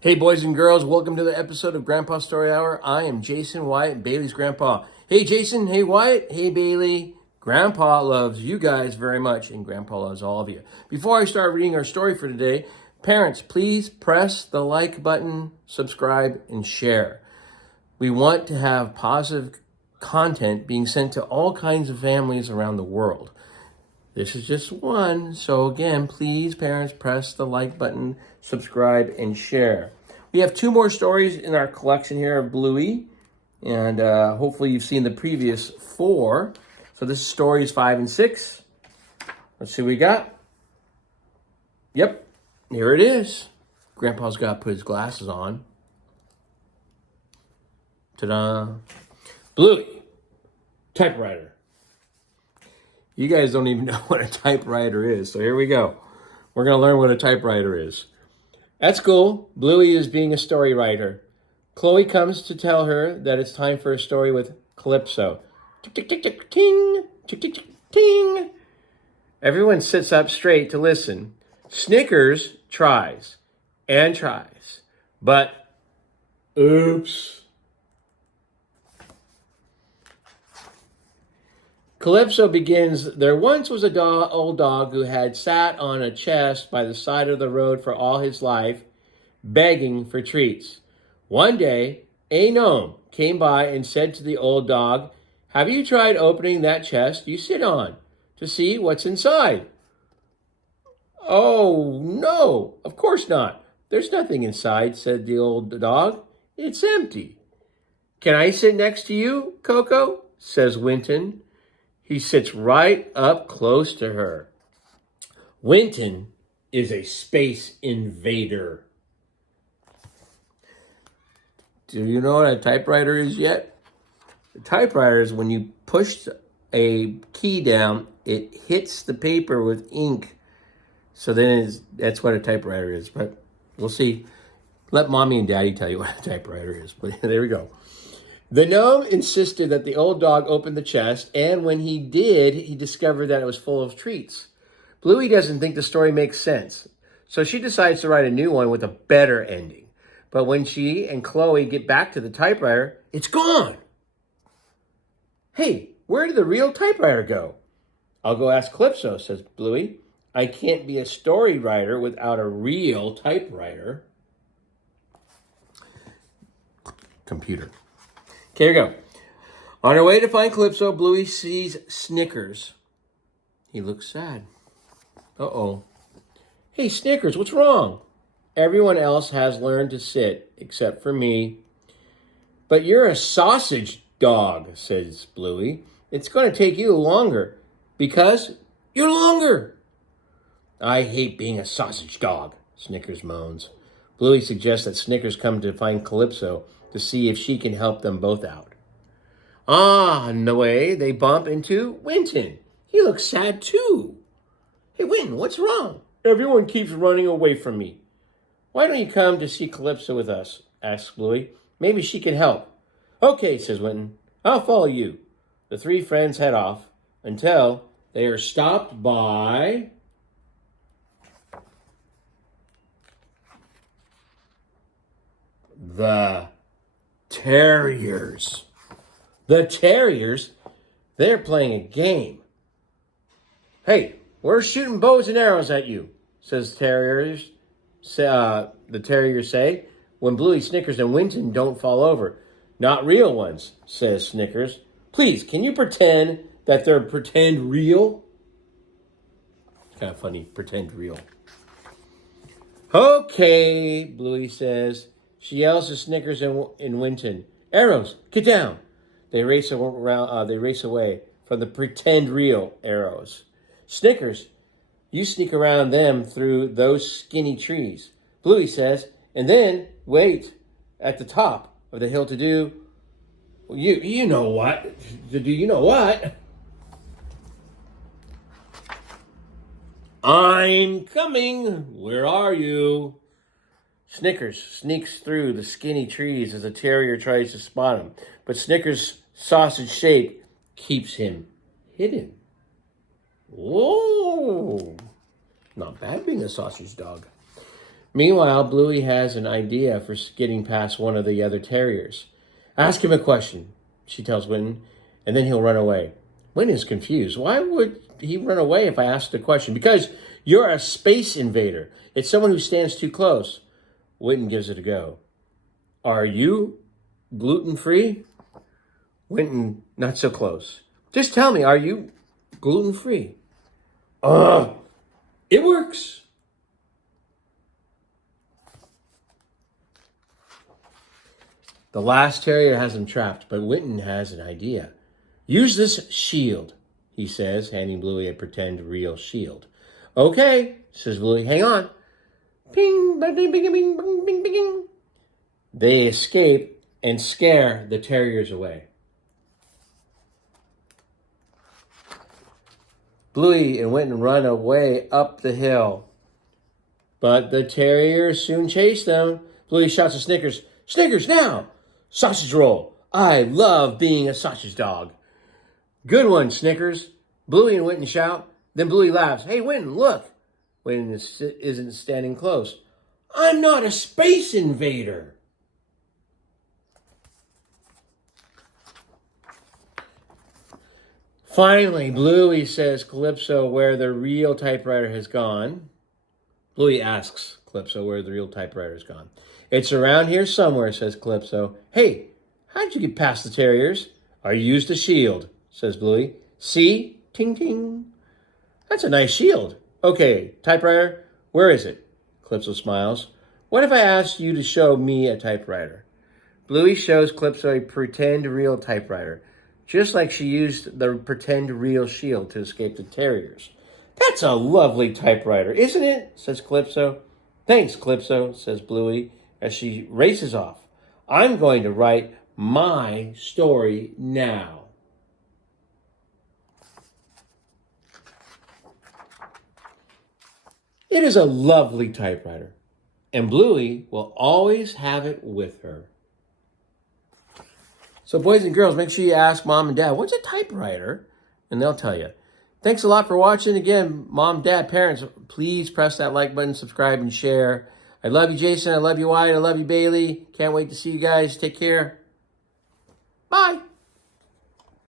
Hey, boys and girls, welcome to the episode of Grandpa Story Hour. I am Jason Wyatt, Bailey's grandpa. Hey, Jason. Hey, Wyatt. Hey, Bailey. Grandpa loves you guys very much, and Grandpa loves all of you. Before I start reading our story for today, parents, please press the like button, subscribe, and share. We want to have positive content being sent to all kinds of families around the world. This is just one. So again, please, parents, press the like button, subscribe, and share. We have two more stories in our collection here of Bluey. And hopefully you've seen the previous four. So this is stories 5 and 6. Let's see what we got. Yep, here it is. Grandpa's got to put his glasses on. Ta-da. Bluey, typewriter. You guys don't even know what a typewriter is, so here we go. We're going to learn what a typewriter is. At school, Bluey is being a story writer. Chloe comes to tell her that it's time for a story with Calypso. Tick, tick, tick, tick, ting, tick, tick, tick, ting. Everyone sits up straight to listen. Snickers tries and tries, but oops. Calypso begins, there once was a old dog who had sat on a chest by the side of the road for all his life, begging for treats. One day, a gnome came by and said to the old dog, "Have you tried opening that chest you sit on to see what's inside?" "Oh, no, of course not. There's nothing inside," said the old dog. "It's empty." "Can I sit next to you, Coco?" says Winton. He sits right up close to her. Winton is a space invader. Do you know what a typewriter is yet? A typewriter is when you push a key down, it hits the paper with ink. So then that's what a typewriter is. But we'll see. Let mommy and daddy tell you what a typewriter is. But there we go. The gnome insisted that the old dog open the chest, and when he did, he discovered that it was full of treats. Bluey doesn't think the story makes sense, so she decides to write a new one with a better ending. But when she and Chloe get back to the typewriter, it's gone. "Hey, where did the real typewriter go?" "I'll go ask Calypso," says Bluey. "I can't be a story writer without a real typewriter." Computer. Okay, here we go. On her way to find Calypso, Bluey sees Snickers. He looks sad. Uh-oh. "Hey, Snickers, what's wrong?" "Everyone else has learned to sit, except for me." "But you're a sausage dog," says Bluey. "It's going to take you longer, because you're longer." "I hate being a sausage dog," Snickers moans. Bluey suggests that Snickers come to find Calypso to see if she can help them both out. On the way, they bump into Winton. He looks sad too. "Hey, Winton, what's wrong?" "Everyone keeps running away from me." "Why don't you come to see Calypso with us?" asks Bluey. "Maybe she can help." "Okay," says Winton. "I'll follow you." The three friends head off until they are stopped by the Terriers. The Terriers, they're playing a game. "Hey, we're shooting bows and arrows at you," says Terriers. The Terriers say, when Bluey, Snickers, and Winton don't fall over. "Not real ones," says Snickers. "Please, can you pretend that they're pretend real?" It's kind of funny, pretend real. "Okay," Bluey says. She yells to Snickers and Winton, "Arrows, get down!" They race away from the pretend real arrows. "Snickers, you sneak around them through those skinny trees," Bluey says, "and then wait at the top of the hill to do you know what? To do you know what?" "I'm coming. Where are you?" Snickers sneaks through the skinny trees as the terrier tries to spot him, but Snickers' sausage shape keeps him hidden. Whoa! Not bad being a sausage dog. Meanwhile, Bluey has an idea for getting past one of the other terriers. Ask him a question, she tells Winton, and then he'll run away. Winton is confused. Why would he run away if I asked a question? Because you're a space invader. It's someone who stands too close. Winton gives it a go. Are you gluten-free? Winton, not so close. Just tell me, are you gluten-free? It works. The last terrier has him trapped, but Winton has an idea. Use this shield, he says, handing Bluey a pretend real shield. Okay, says Bluey. Hang on. Ping, bing, bing, bing, bing, bing, bing, bing. They escape and scare the terriers away. Bluey and Winton run away up the hill, but the terriers soon chase them. Bluey shouts to Snickers, Snickers, now! Sausage roll. I love being a sausage dog. Good one, Snickers. Bluey and Winton shout. Then Bluey laughs. Hey, Winton, look. Winton isn't standing close. I'm not a space invader. Finally, Bluey says Calypso where the real typewriter has gone. Bluey asks Calypso where the real typewriter has gone. It's around here somewhere, says Calypso. Hey, how'd you get past the terriers? I used a shield, says Bluey. See? Ting, ting. That's a nice shield. Okay, typewriter, where is it? Calypso smiles. What if I asked you to show me a typewriter? Bluey shows Calypso a pretend real typewriter, just like she used the pretend real shield to escape the terriers. That's a lovely typewriter, isn't it? Says Calypso. Thanks, Calypso, says Bluey as she races off. I'm going to write my story now. It is a lovely typewriter, and Bluey will always have it with her. So boys and girls, make sure you ask Mom and Dad, what's a typewriter? And they'll tell you. Thanks a lot for watching. Again, Mom, Dad, parents, please press that like button, subscribe, and share. I love you, Jason. I love you, Wyatt. I love you, Bailey. Can't wait to see you guys. Take care. Bye.